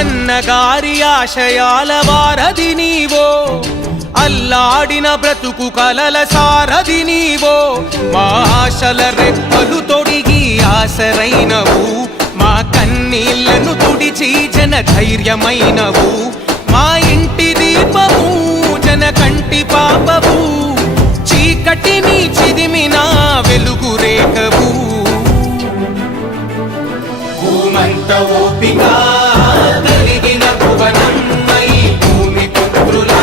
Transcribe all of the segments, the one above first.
అన్నగారి ఆశయాల వారధి నీవో, అల్లాడిన బ్రతుకు కలల సారథి నీవో. మా ఆశల రెప్పలు తొడిగి ఆసరైనవు, మా కన్నీళ్లను తుడిచి జన ధైర్యమైనవు. మా ఇంటి దీపము జన కంటి పాపవు, చీకటిని చిదిమిన వెలుగు రేఖవు. భూమంత ఓపిక కలిగిన భువనమ్మై భూమి పుత్రులా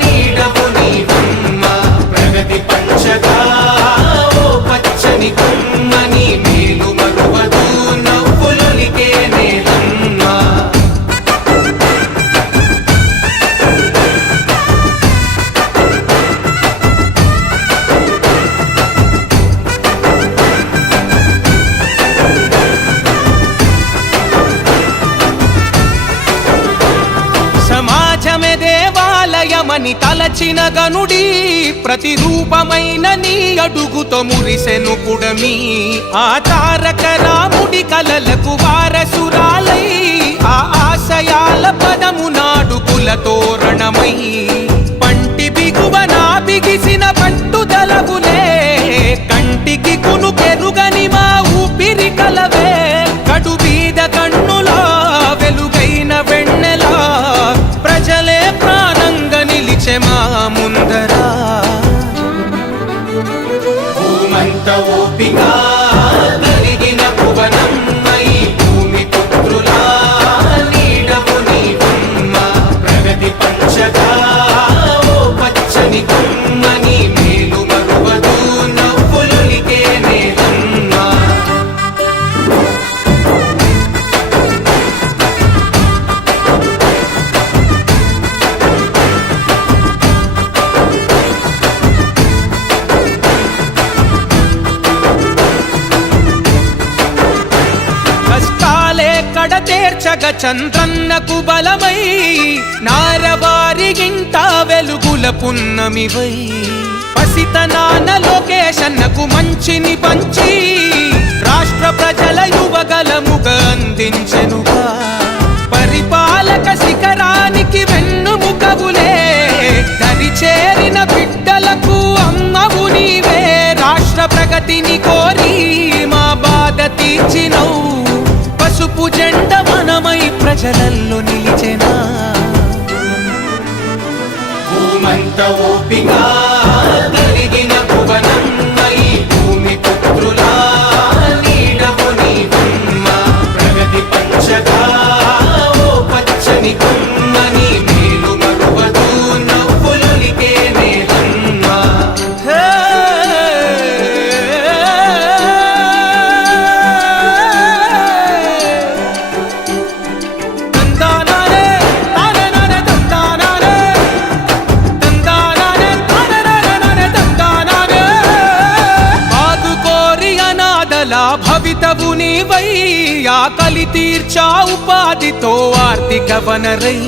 నీడవు నీవమ్మ. ప్రగతి పంచగా ఓ పచ్చని కొమ్మని మేలు మరువదు నవ్వులొలికే నేలమ్మ. సమాజమే దేవాలయమని తలచిన గనుడి, ప్రతిరూపమైన నీ అడుగుతో మురిసెను పుడమి. ఆ తారక రాముడి కలలకు వారసురాలై, ఆ ఆశయాల పదము నాడుకుల తోరణమై. పంటి బిగువన బిగిసిన పట్టుదలవులే, కంటికి కునుకెరుగని మా ఊపిరి కలవే. కడు బీద కన్నులా వెలుగైన వెన్నెలా, ప్రజలే ప్రాణంగా నిలిచే మా ముందరా. భూమంత ఓపిక కలిగిన భువనమ్మై భూమి పుత్రులా నీడవు నీవమ్మ. ప్రగతి పంచగా ఓ పచ్చని కొమ్మని మేలు మరువదు నవ్వులొలికే నేలమ్మ. కష్టాలే కడతేర్చగ చంద్రన్నకు బలమై, నారవారి గింట వెలుగుల పున్నమివై. పసితనాన లోకేశన్నకు మంచిని పంచి, రాష్ట్ర ప్రజల యువగలముగా అందించెనుగా. పరిపాలక శిఖరానికి వెన్నుముకవులే, దరి చేరిన బిడ్డలకు అమ్మవు నీవే. రాష్ట్ర ప్రగతిని కోరి మా బాధ తీర్చినవు, పసుపు జెండ మనమై ప్రజలల్లో నిలిచెనా. భూమంత ఓపిక కలిగిన భువనమ్మై భూమి పుత్రులా నీడవు నీవమ్మ. ప్రగతి పంచగా ఓ పచ్చని కొమ్మని మేలు మరువదు నవ్వులొలికే నేలమ్మ. భవితవు నీవై, ఆకలి తీర్చా ఉపాధితో ఆర్థిక వనరై.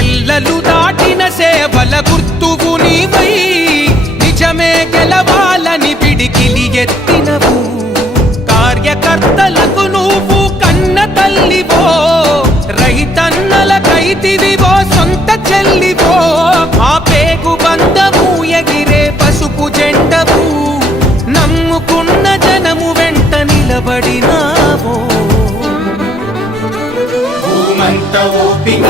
ఎల్లలు దాటిన సేవల గుర్తువు నీవై, నిజమే గెలవాలని పిడికిలి ఎత్తినవు. కార్యకర్తలకు నువ్వు కన్న తల్లివో, రైతన్నల కైతివివో సొంత చెల్లివో. ఆ పేగు బంధము ఎగిరే పసుపు జెండవు, నమ్ముకున్న జనము వెంట నిలబడినావో. భూమంత ఓపిక